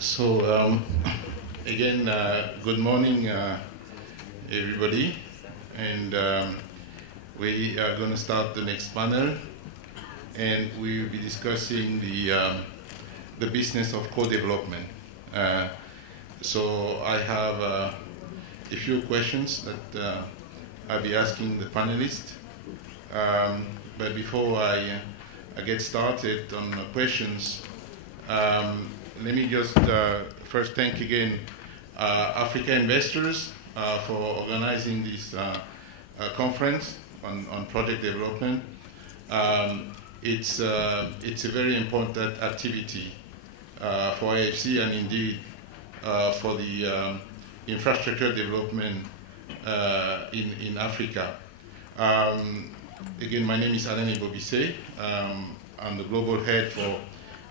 So again, good morning, everybody, and we are going to start the next panel, and we will be discussing the business of co-development. So I have a few questions that I'll be asking the panelists, but before I get started on the questions, let me just first thank again Africa investors for organizing this conference on project development. It's a very important activity for IFC and indeed for the infrastructure development in Africa. Again, my name is Alain Ibobise. I'm the global head for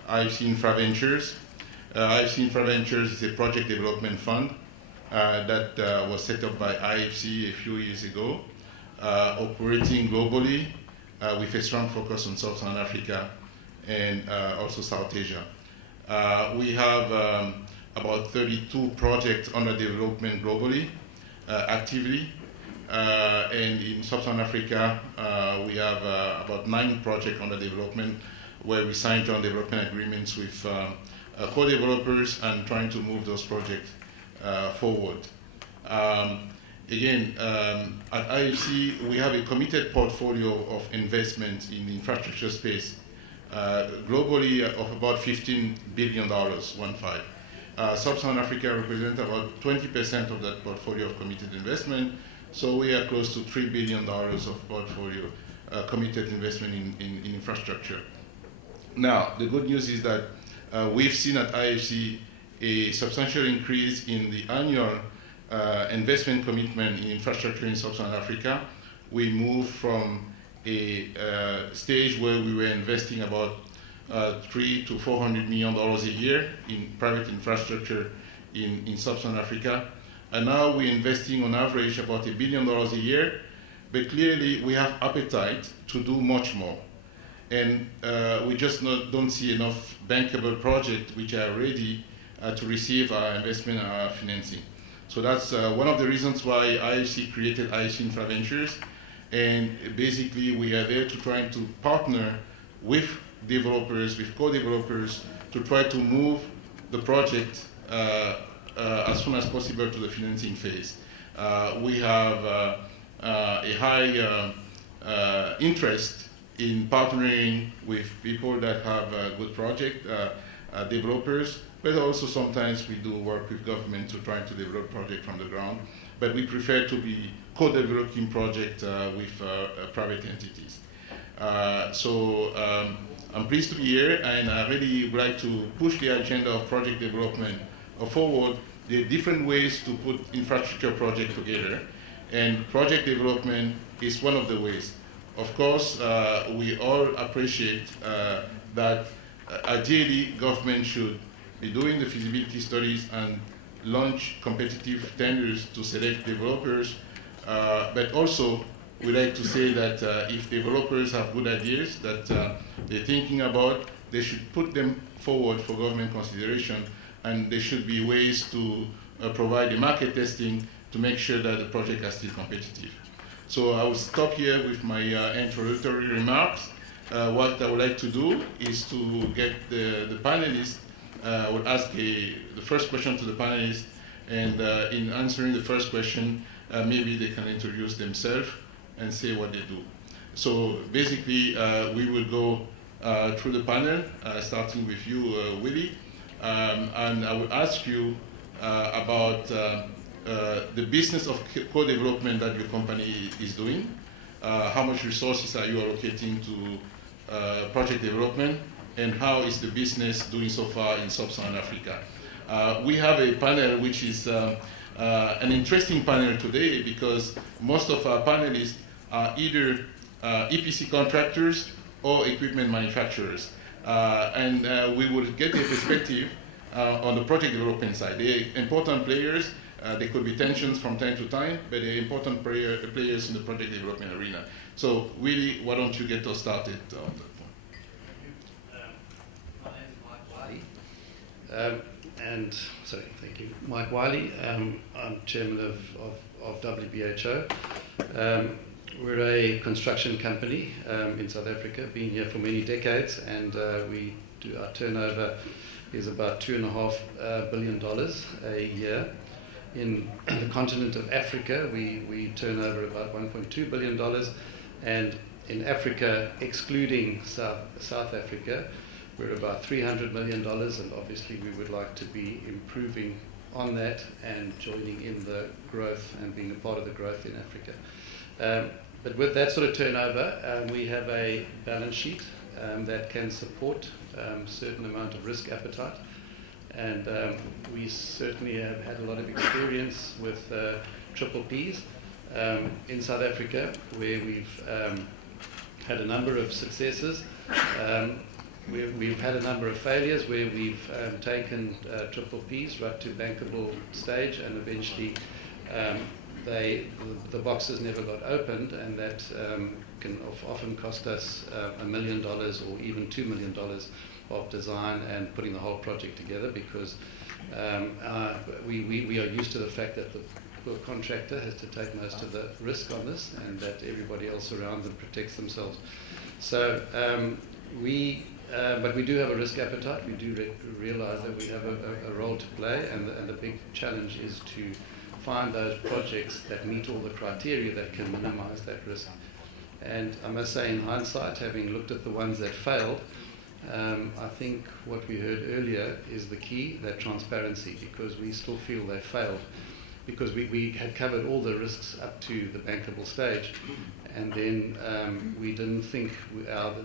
IFC Infra Ventures. IFC Infra Ventures is a project development fund that was set up by IFC a few years ago, operating globally with a strong focus on Sub-Saharan Africa and also South Asia. We have about 32 projects under development globally, actively, and in Sub-Saharan Africa we have about 9 projects under development where we signed joint development agreements with co-developers and trying to move those projects forward. Again, at IFC, we have a committed portfolio of investment in the infrastructure space, globally of about $15 billion, 1.5. Sub-Saharan Africa represents about 20% of that portfolio of committed investment, so we are close to $3 billion of portfolio committed investment in infrastructure. Now, the good news is that we've seen at IFC a substantial increase in the annual investment commitment in infrastructure in Sub-Saharan Africa. We moved from a stage where we were investing about $300 to $400 million a year in private infrastructure in Sub-Saharan Africa. And now we're investing on average about $1 billion a year, but clearly we have appetite to do much more. And we just don't see enough bankable projects which are ready to receive our investment and our financing. So that's one of the reasons why IFC created IFC Infra Ventures. And basically we are there to try to partner with developers, with co-developers, to try to move the project as soon as possible to the financing phase. We have a high interest in partnering with people that have a good project, developers, but also sometimes we do work with government to try to develop projects from the ground. But we prefer to be co-developing projects with private entities. So I'm pleased to be here, and I really would like to push the agenda of project development forward. There are different ways to put infrastructure projects together, and project development is one of the ways. Of course, we all appreciate that ideally government should be doing the feasibility studies and launch competitive tenders to select developers, but also we like to say that if developers have good ideas that they're thinking about, they should put them forward for government consideration, and there should be ways to provide the market testing to make sure that the projects are still competitive. So I will stop here with my introductory remarks. What I would like to do is to get the panelists. I will ask the first question to the panelists, and in answering the first question, maybe they can introduce themselves and say what they do. So basically, we will go through the panel, starting with you, Willie, and I will ask you about the business of co-development that your company is doing. How much resources are you allocating to project development, and how is the business doing so far in Sub-Saharan Africa? We have a panel which is an interesting panel today because most of our panelists are either EPC contractors or equipment manufacturers. And we will get a perspective on the project development side. They are important players. There could be tensions from time to time, but they're important players in the project development arena. So, Willie, why don't you get us started on that point? My name is Mike White. Thank you. Mike Wiley. I'm chairman of WBHO. We're a construction company in South Africa, been here for many decades, and our turnover is about $2.5 billion a year. In the continent of Africa, we turn over about $1.2 billion, and in Africa, excluding South Africa, we're about $300 million, and obviously we would like to be improving on that and joining in the growth and being a part of the growth in Africa. But with that sort of turnover, we have a balance sheet that can support a certain amount of risk appetite. And we certainly have had a lot of experience with triple Ps in South Africa, where we've had a number of successes. We've had a number of failures where we've taken triple Ps right to bankable stage, and eventually the boxes never got opened, and that can often cost us $1 million or even $2 million of design and putting the whole project together, because we are used to the fact that the poor contractor has to take most of the risk on this, and that everybody else around them protects themselves. So but we do have a risk appetite. We do realize that we have a role to play, and the big challenge is to find those projects that meet all the criteria that can minimize that risk. And I must say, in hindsight, having looked at the ones that failed, I think what we heard earlier is the key, that transparency, because we still feel they failed, because we had covered all the risks up to the bankable stage, and then we didn't think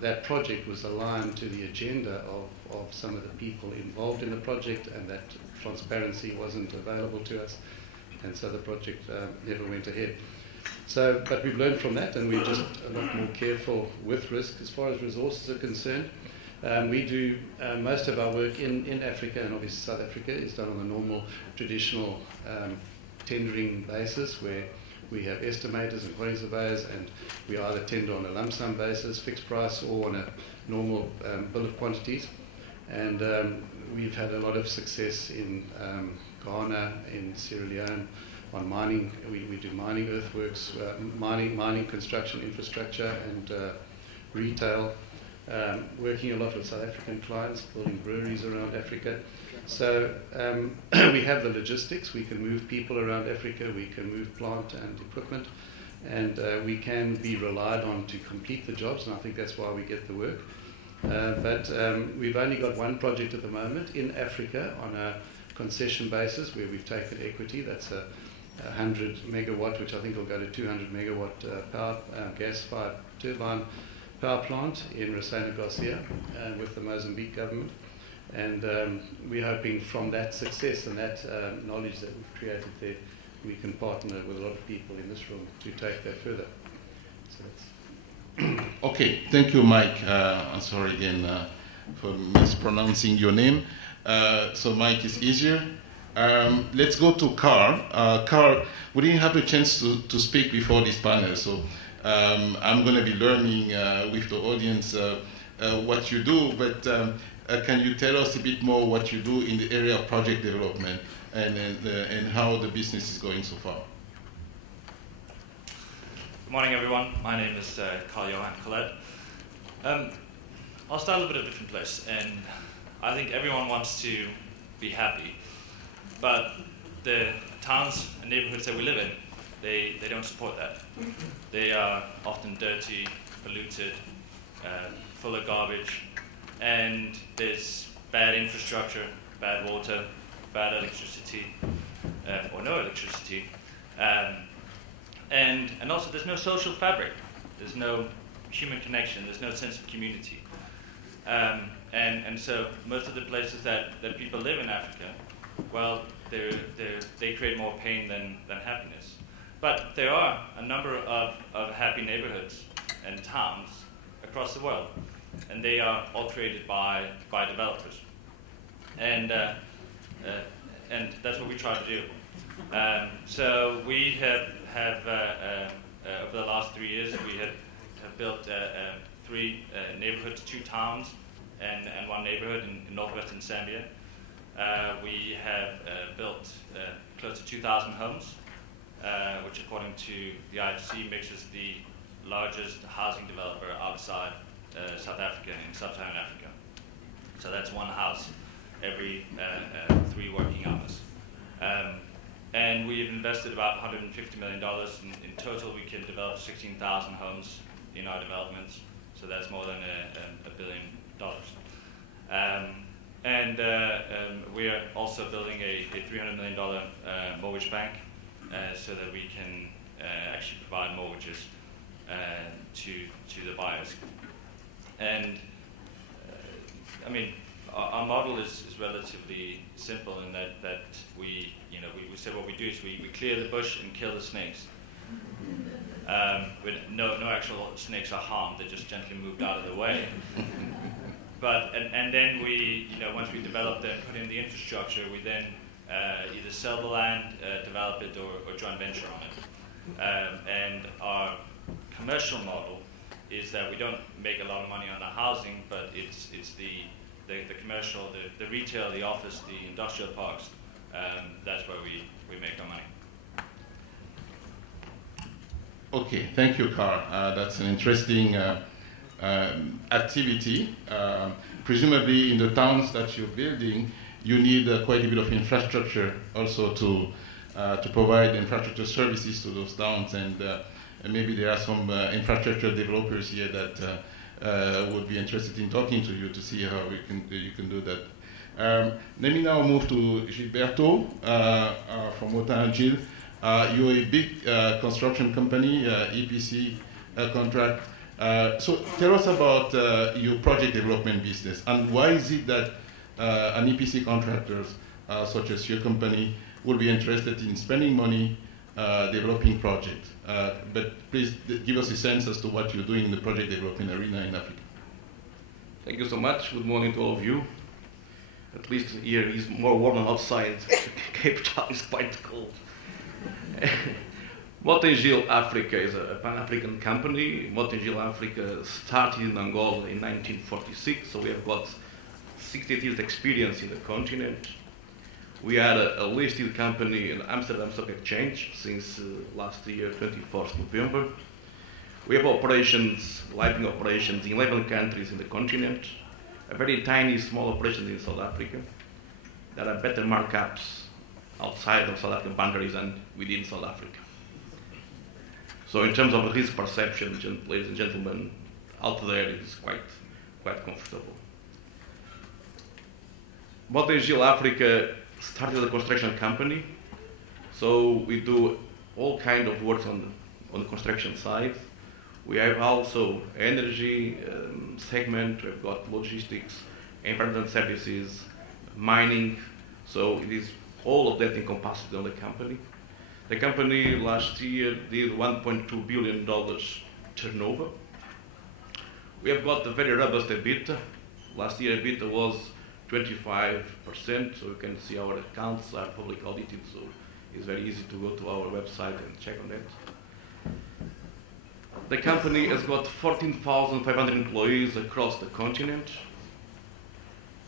that project was aligned to the agenda of some of the people involved in the project, and that transparency wasn't available to us, and so the project never went ahead. But we've learned from that, and we're just a lot more careful with risk. As far as resources are concerned, we do most of our work in Africa, and obviously South Africa is done on a normal, traditional tendering basis, where we have estimators and quantity surveyors, and we either tender on a lump sum basis, fixed price, or on a normal bill of quantities. And we've had a lot of success in Ghana, in Sierra Leone, on mining. We do mining earthworks, mining construction infrastructure, and retail, working a lot with South African clients, building breweries around Africa. So we have the logistics. We can move people around Africa. We can move plant and equipment, and we can be relied on to complete the jobs, and I think that's why we get the work. But we've only got one project at the moment in Africa on a concession basis, where we've taken equity. That's a 100 megawatt, which I think will go to 200 megawatt power gas-fired turbine power plant in Resena Garcia with the Mozambique government. And we're hoping from that success and that knowledge that we've created there, we can partner with a lot of people in this room to take that further. So that's Okay, thank you, Mike. I'm sorry again for mispronouncing your name. So Mike is easier. Let's go to Carl. Carl, we didn't have a chance to speak before this panel, so I'm going to be learning with the audience what you do, but can you tell us a bit more what you do in the area of project development and how the business is going so far? Good morning, everyone. My name is Carl-Johan Collette. I'll start a little bit of a different place, and I think everyone wants to be happy, but the towns and neighborhoods that we live in, they don't support that. They are often dirty, polluted, full of garbage, and there's bad infrastructure, bad water, bad electricity, or no electricity, and also there's no social fabric. There's no human connection. There's no sense of community. And so most of the places that people live in Africa, well, they create more pain than happiness. But there are a number of happy neighborhoods and towns across the world, and they are all created by developers. And that's what we try to do. So we have over the last 3 years, we have built 3 neighborhoods, 2 towns, and 1 neighborhood in northwestern Zambia. We have built close to 2,000 homes, which according to the IFC makes us the largest housing developer outside South Africa, in sub-Saharan Africa. So that's one house every 3 working hours. And we've invested about $150 million. In total, we can develop 16,000 homes in our developments. So that's more than $1 billion. We are also building a $300 million mortgage bank so that we can actually provide mortgages to the buyers. And I mean, our model is relatively simple in that we said what we do is we clear the bush and kill the snakes. No actual snakes are harmed; they're just gently moved out of the way. And then we, once we develop and put in the infrastructure, we then either sell the land, develop it, or joint venture on it. And our commercial model is that we don't make a lot of money on the housing, but it's the commercial, the retail, the office, the industrial parks. That's where we make our money. Okay, thank you, Carl. That's an interesting activity. Presumably in the towns that you're building, you need quite a bit of infrastructure also to provide infrastructure services to those towns, and maybe there are some infrastructure developers here that would be interested in talking to you to see how you can do that. Let me now move to Gilberto from Motin & Gilles. You're a big construction company, EPC contract. So tell us about your project development business, and why is it that an EPC contractor such as your company would be interested in spending money developing projects? But please give us a sense as to what you're doing in the project development arena in Africa. Thank you so much. Good morning to all of you. At least here is more warm than outside. Cape Town is quite cold. Motin & Gilles Africa is a Pan-African company. Motin & Gilles Africa started in Angola in 1946, so we have got 60 years experience in the continent. We are a listed company in Amsterdam Stock Exchange since last year, 24th November. We have operations, lighting operations in 11 countries in the continent, a very tiny, small operations in South Africa. There are better markups outside of South African boundaries and within South Africa. So in terms of risk perception, ladies and gentlemen, out there it is quite comfortable. Motin & Gilles Africa started as a construction company, so we do all kind of work on the construction side. We have also energy segment, we've got logistics, environmental services, mining, so it is all of that encompassed on the company. The company last year did $1.2 billion turnover. We have got a very robust EBITDA. Last year EBITDA was 25%, so you can see our accounts are public audited, so it's very easy to go to our website and check on that. The company has got 14,500 employees across the continent,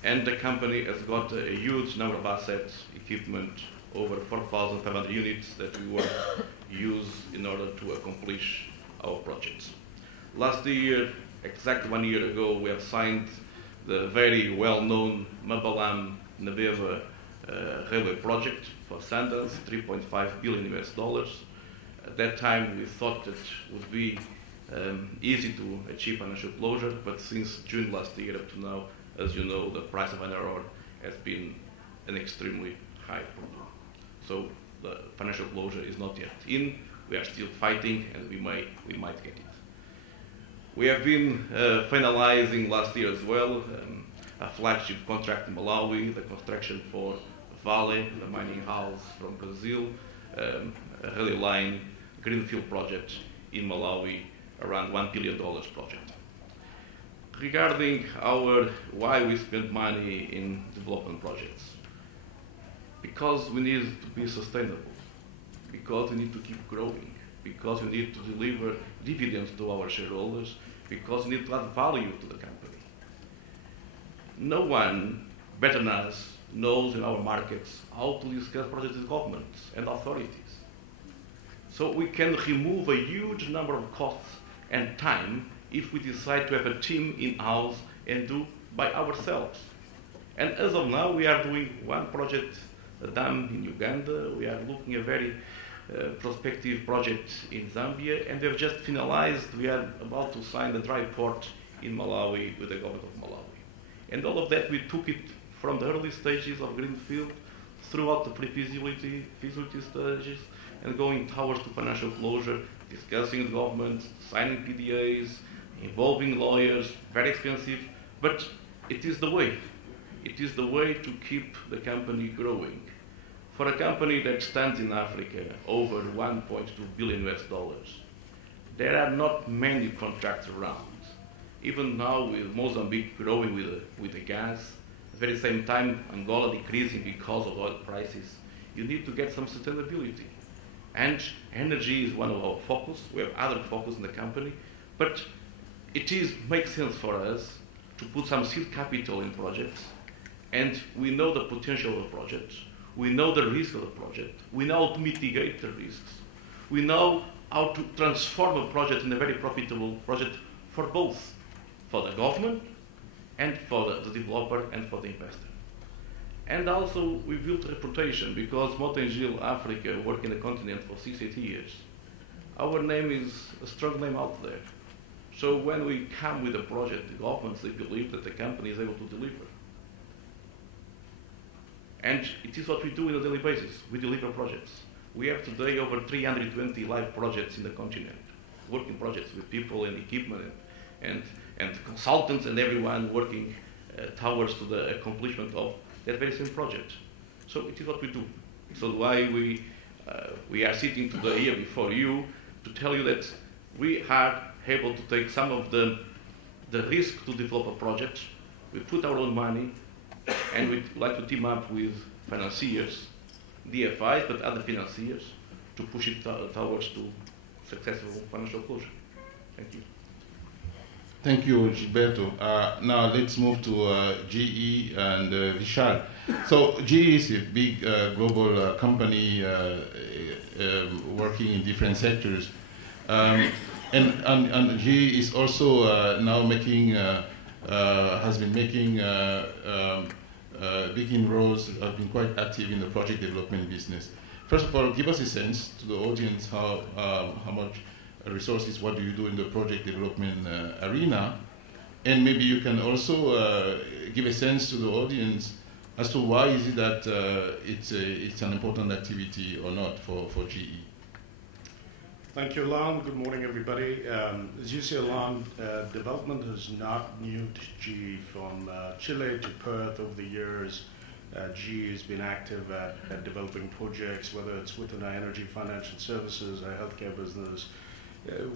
and the company has got a huge number of assets, equipment, over 4,500 units that we will use in order to accomplish our projects. Last year, exactly 1 year ago, we have signed the very well-known Mabalam-Nabeva railway project for Sundance, $3.5 billion US. At that time, we thought that it would be easy to achieve financial closure, but since June last year up to now, as you know, the price of iron ore has been an extremely high problem. So the financial closure is not yet in. We are still fighting, and we might get it. We have been finalizing last year as well a flagship contract in Malawi, the construction for Vale, the mining house from Brazil, a railway line greenfield project in Malawi, around $1 billion project. Regarding why we spend money in development projects, because we need to be sustainable, because we need to keep growing, because we need to deliver dividends to our shareholders, because we need to add value to the company. No one better than us knows in our markets how to discuss projects with governments and authorities. So we can remove a huge number of costs and time if we decide to have a team in-house and do by ourselves. And as of now, we are doing one project, a dam in Uganda. We are looking at a very prospective project in Zambia, and we have just finalized, we are about to sign the dry port in Malawi with the government of Malawi. And all of that, we took it from the early stages of Greenfield throughout the pre-feasibility, feasibility stages, and going towards to financial closure, discussing with government, signing PDAs, involving lawyers, very expensive, but it is the way. It is the way to keep the company growing. For a company that stands in Africa over $1.2 billion US, there are not many contracts around. Even now with Mozambique growing with the gas, at the very same time Angola decreasing because of oil prices, you need to get some sustainability. And energy is one of our focus. We have other focus in the company, but it makes sense for us to put some seed capital in projects, and we know the potential of the project. We know the risk of the project. We know how to mitigate the risks. We know how to transform a project in a very profitable project for both, for the government and for the developer and for the investor. And also we built a reputation because Motengil Africa worked in the continent for 68 years. Our name is a strong name out there. So when we come with a project, the governments, they believe that the company is able to deliver. And it is what we do on a daily basis. We deliver projects. We have today over 320 live projects in the continent, working projects with people and equipment and consultants and everyone working towards to the accomplishment of that very same project. So it is what we do. So why we are sitting today here before you to tell you that we are able to take some of the risk to develop a project. We put our own money, and we'd like to team up with financiers, DFIs, but other financiers, to push it towards to successful financial closure. Thank you. Thank you, Gilberto. Now let's move to GE and Vishal. So GE is a big global company working in different sectors. And GE is also now making, has been making big inroads, have been quite active in the project development business. First of all, give us a sense to the audience how much resources, what do you do in the project development arena? And maybe you can also give a sense to the audience as to why is it that it's an important activity or not for GE. Thank you, Alain. Good morning, everybody. As you say, Alain, development is not new to GE. From Chile to Perth over the years, GE has been active at developing projects, whether it's within our energy financial services, our healthcare business,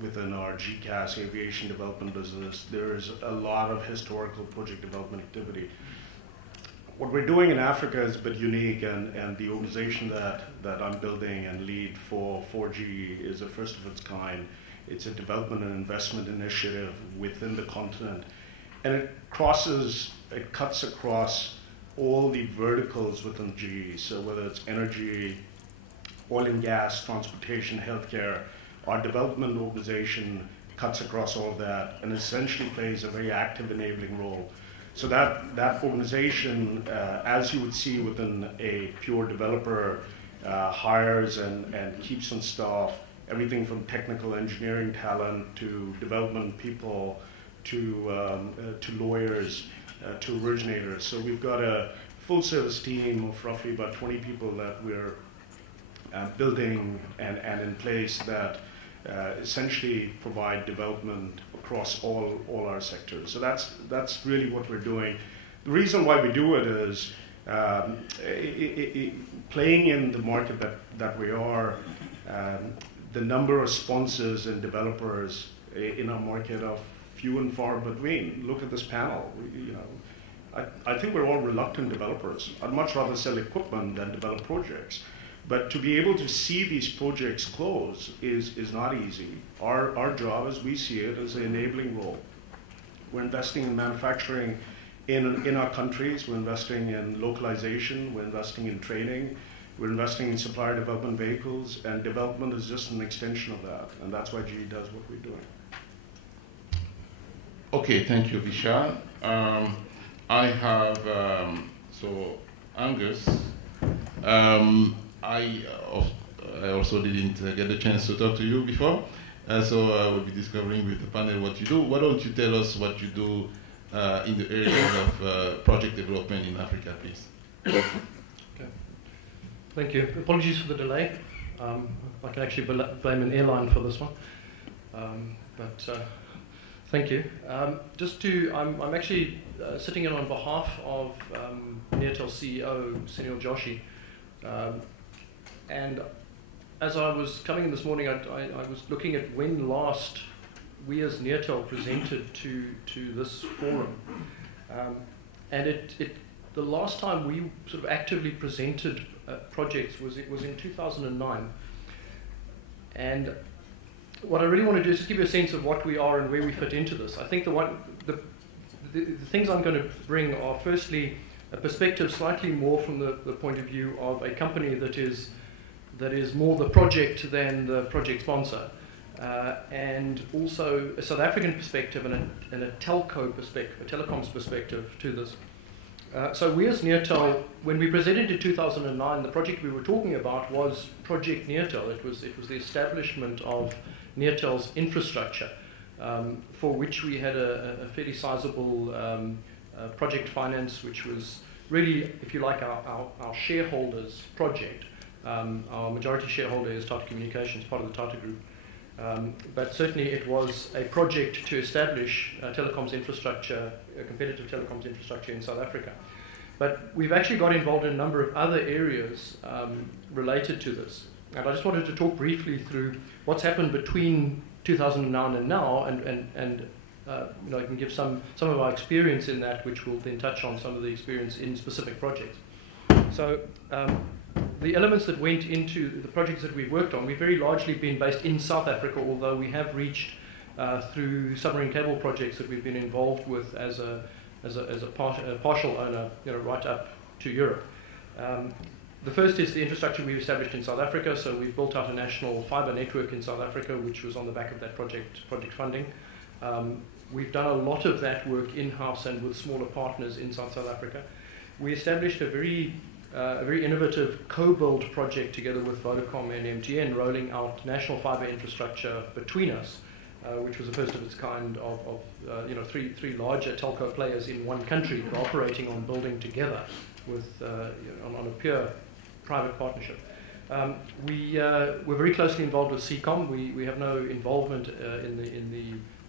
within our GCAS aviation development business. There is a lot of historical project development activity. What we're doing in Africa is a bit unique, and the organization that I'm building and lead for GE is a first of its kind. It's a development and investment initiative within the continent, and it cuts across all the verticals within GE. So whether it's energy, oil and gas, transportation, healthcare, our development organization cuts across all of that and essentially plays a very active enabling role. So that organization, as you would see within a pure developer, hires and keeps on staff everything from technical engineering talent to development people to lawyers to originators. So we've got a full service team of roughly about 20 people that we're building and in place that essentially provide development across all our sectors. So that's really what we're doing. The reason why we do it is playing in the market that we are, the number of sponsors and developers in our market are few and far between. Look at this panel. I think we're all reluctant developers. I'd much rather sell equipment than develop projects. But to be able to see these projects close is not easy. Our job, as we see it, is an enabling role. We're investing in manufacturing in our countries. We're investing in localization, we're investing in training, we're investing in supplier development vehicles, and development is just an extension of that, and that's why GE does what we're doing. Okay, thank you, Vishal. I have, so Angus, I also didn't get the chance to talk to you before, so I will be discovering with the panel what you do. Why don't you tell us what you do in the area of project development in Africa, please? Okay. Thank you. Apologies for the delay. I can actually blame an airline for this one, but thank you. I'm actually sitting in on behalf of Neotel CEO Sunil Joshi, and as I was coming in this morning, I was looking at when last we as Neotel presented to this forum, and the last time we sort of actively presented projects was in 2009, and what I really want to do is just give you a sense of what we are and where we fit into this. I think the things I'm going to bring are firstly a perspective slightly more from the point of view of a company that is more the project than the project sponsor, and also a South African perspective and a telco perspective, a telecoms perspective to this. So we as Neotel, when we presented in 2009, the project we were talking about was Project Neotel. It was the establishment of Neotel's infrastructure, for which we had a fairly sizable project finance, which was really, if you like, our shareholders' project. Our majority shareholder is Tata Communications, part of the Tata Group. But certainly it was a project to establish telecoms infrastructure, a competitive telecoms infrastructure in South Africa. But we've actually got involved in a number of other areas related to this. And I just wanted to talk briefly through what's happened between 2009 and now, and I can give some of our experience in that, which will then touch on some of the experience in specific projects. So the elements that went into the projects that we've worked on, we've very largely been based in South Africa, although we have reached through submarine cable projects that we've been involved with as a partial owner, right up to Europe. The first is the infrastructure we've established in South Africa. So we've built out a national fiber network in South Africa, which was on the back of that project funding. We've done a lot of that work in-house and with smaller partners in South Africa. We established a very innovative co-build project together with Vodacom and MTN, rolling out national fiber infrastructure between us, which was the first of its kind of three larger telco players in one country cooperating on building together with on a pure private partnership. We're very closely involved with CECOM. We have no involvement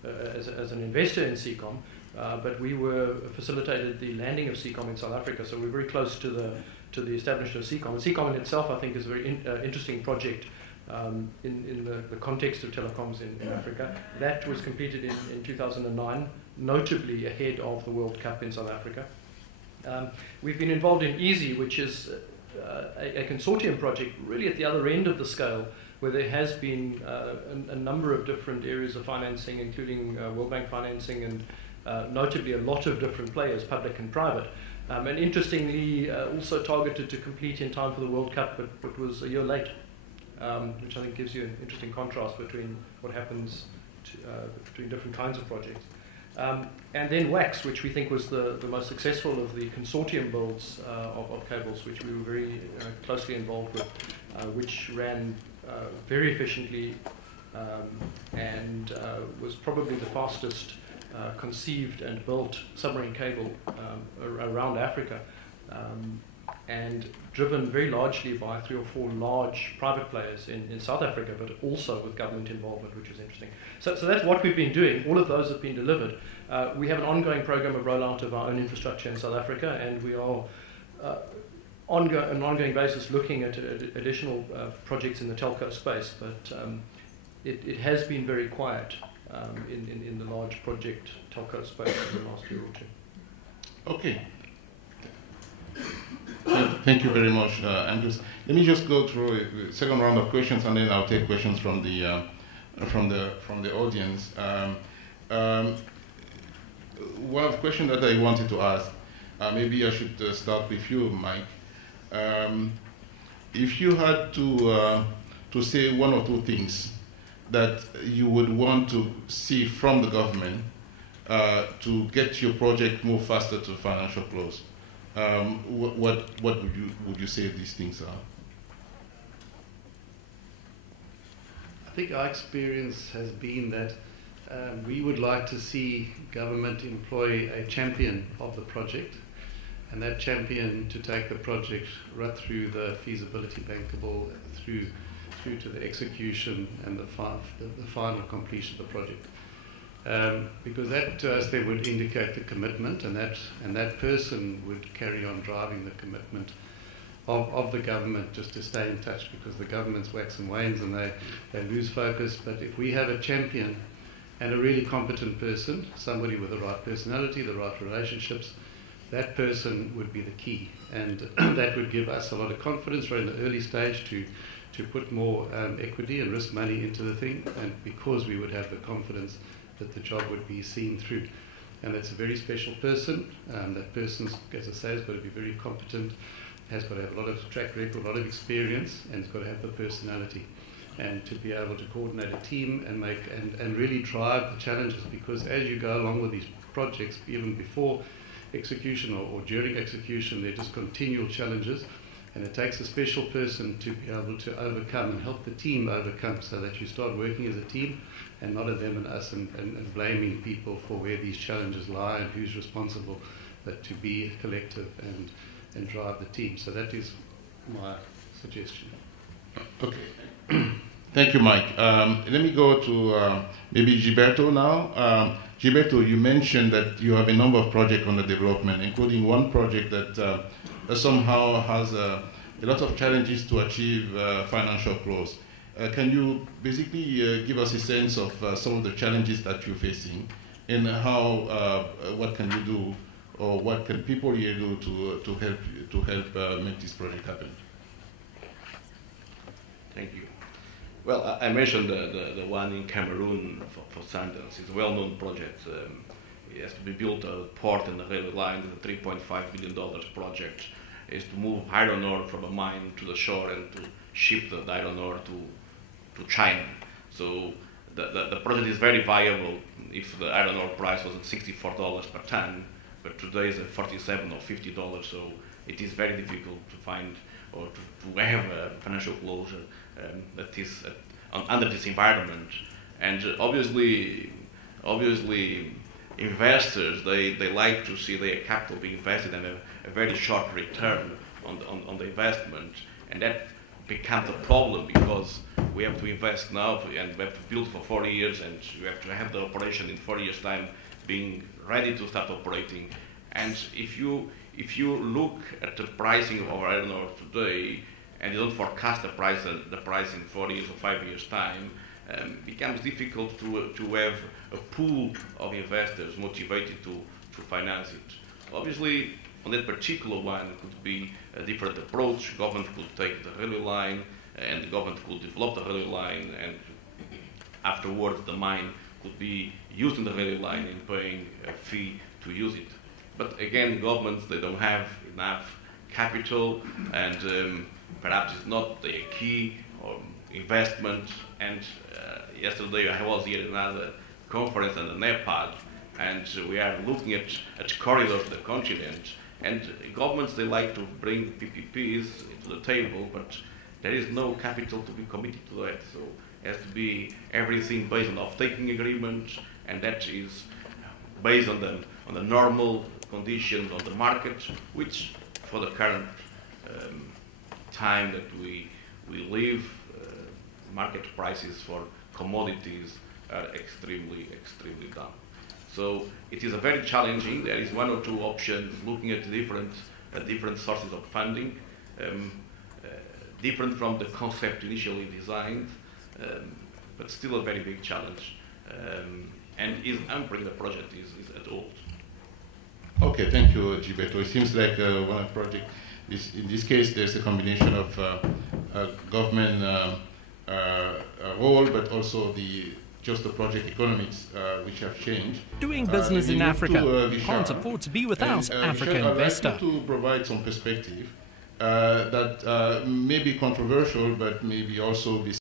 as an investor in CECOM, but we facilitated the landing of CECOM in South Africa. So we're very close to the establishment of CECOM. And CECOM in itself, I think, is a very interesting project in the context of telecoms in Africa. That was completed in 2009, notably ahead of the World Cup in South Africa. We've been involved in EASY, which is a consortium project really at the other end of the scale, where there has been a number of different areas of financing, including World Bank financing and notably a lot of different players, public and private. And interestingly, also targeted to complete in time for the World Cup, but was a year late, which I think gives you an interesting contrast between what happens between different kinds of projects. And then WAX, which we think was the most successful of the consortium builds of cables, which we were very closely involved with, which ran very efficiently and was probably the fastest conceived and built submarine cable around Africa, and driven very largely by 3 or 4 large private players in South Africa, but also with government involvement, which was interesting. So that's what we've been doing. All of those have been delivered. We have an ongoing program of rollout of our own infrastructure in South Africa, and we are on an ongoing basis looking at additional projects in the telco space, but it has been very quiet in the large project telco space in the last year or two. Okay. Thank you very much, Angus. Let me just go through a second round of questions, and then I'll take questions from the audience. one of the questions that I wanted to ask, maybe I should start with you, Mike. If you had to say one or two things that you would want to see from the government to get your project move faster to financial close, what would you say these things are? I think our experience has been that we would like to see government employ a champion of the project, and that champion to take the project right through the feasibility bankable, through to the execution and the final completion of the project. Because that to us they would indicate the commitment, and that person would carry on driving the commitment of the government, just to stay in touch, because the government's wax and wanes and they lose focus. But if we have a champion and a really competent person, somebody with the right personality, the right relationships, that person would be the key, and that would give us a lot of confidence right in the early stage to put more equity and risk money into the thing, and because we would have the confidence that the job would be seen through. And that's a very special person. That person's, as I say, has got to be very competent, has got to have a lot of track record, a lot of experience, and has got to have the personality, and to be able to coordinate a team and really drive the challenges, because as you go along with these projects, even before execution or during execution, they're just continual challenges, and it takes a special person to be able to overcome and help the team overcome, so that you start working as a team and not a them and us, and blaming people for where these challenges lie and who's responsible, but to be collective and drive the team. So that is my suggestion. Okay. Thank you, Mike. Let me go to maybe Gilberto now. Gilberto, you mentioned that you have a number of projects under development, including one project that somehow has a lot of challenges to achieve financial close. Can you basically give us a sense of some of the challenges that you're facing, and how, what can you do, or what can people here do to help make this project happen? Thank you. Well, I mentioned the one in Cameroon for Sundance. It's a well-known project. It has to be built a port and a railway line. It's a $3.5 billion project. Is to move iron ore from a mine to the shore and to ship the iron ore to China. So the project is very viable if the iron ore price was at $64 per ton, but today is at $47 or $50. So it is very difficult to find or to have a financial closure that is under this environment. And obviously investors, they like to see their capital being invested and a very short return on the investment, and that becomes a problem, because we have to invest now and we have to build for 4 years, and we have to have the operation in 4 years' time being ready to start operating. And if you look at the pricing of iron ore today and you don't forecast the price in 4 years or 5 years' time, it becomes difficult to have a pool of investors motivated to finance it. Obviously, on that particular one, it could be a different approach. Government could take the railway line, and the government could develop the railway line, and afterwards the mine could be using the railway line and paying a fee to use it. But again, governments, they don't have enough capital, and perhaps it's not their key or investment. And yesterday I was here at another conference in Nepal, and we are looking at corridors of the continent, and governments, they like to bring PPPs to the table, but there is no capital to be committed to that. So it has to be everything based on off-taking agreements, and that is based on the normal conditions on the market, which for the current time that we live, market prices for commodities are extremely down. So it is a very challenging. There is one or two options looking at different sources of funding, different from the concept initially designed, but still a very big challenge, and is hampering the project is at all. Okay, thank you, Gilberto. It seems like one project is, in this case, there's a combination of government role, but also the just the project economics, which have changed. Doing business in Africa can't Vishal. afford to be without Africa Vishal, Investor. I'd like you to provide some perspective that may be controversial, but maybe also be